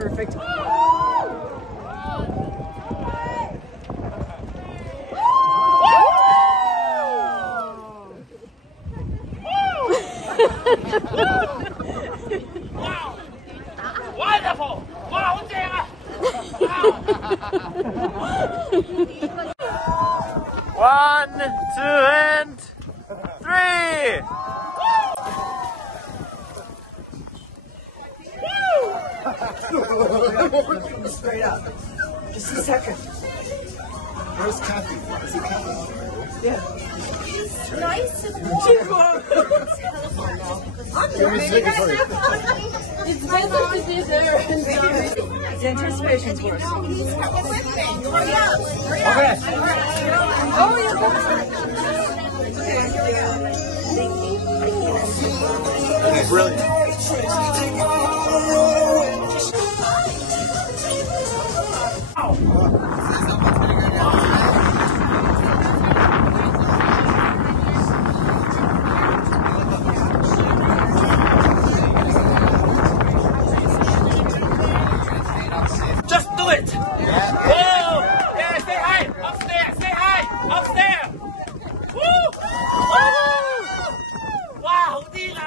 perfect. Wow! Wonderful! Wow, 好正啊 One, two, and three. Straight up. Just a second. Where's Kathy? Is it Kathy? Yeah. Nice. The anticipation's worse. Brilliant. Just do it! Yeah. Whoa! Yeah, stay high! Upstairs! Stay high! Upstairs! Woo! Wow, 好癲啊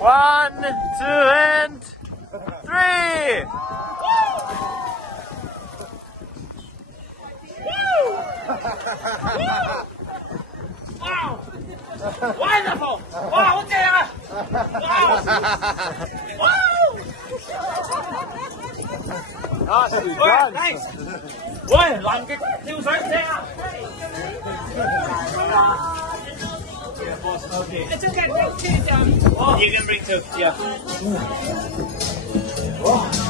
！One, two, and three. Wow! Wonderful! Wow, 好正啊 Wow! Nicely 喂 done. ，nice！ 喂，南極跳水正啊 ！It's okay, bring two down. You can bring two, yeah. Oh.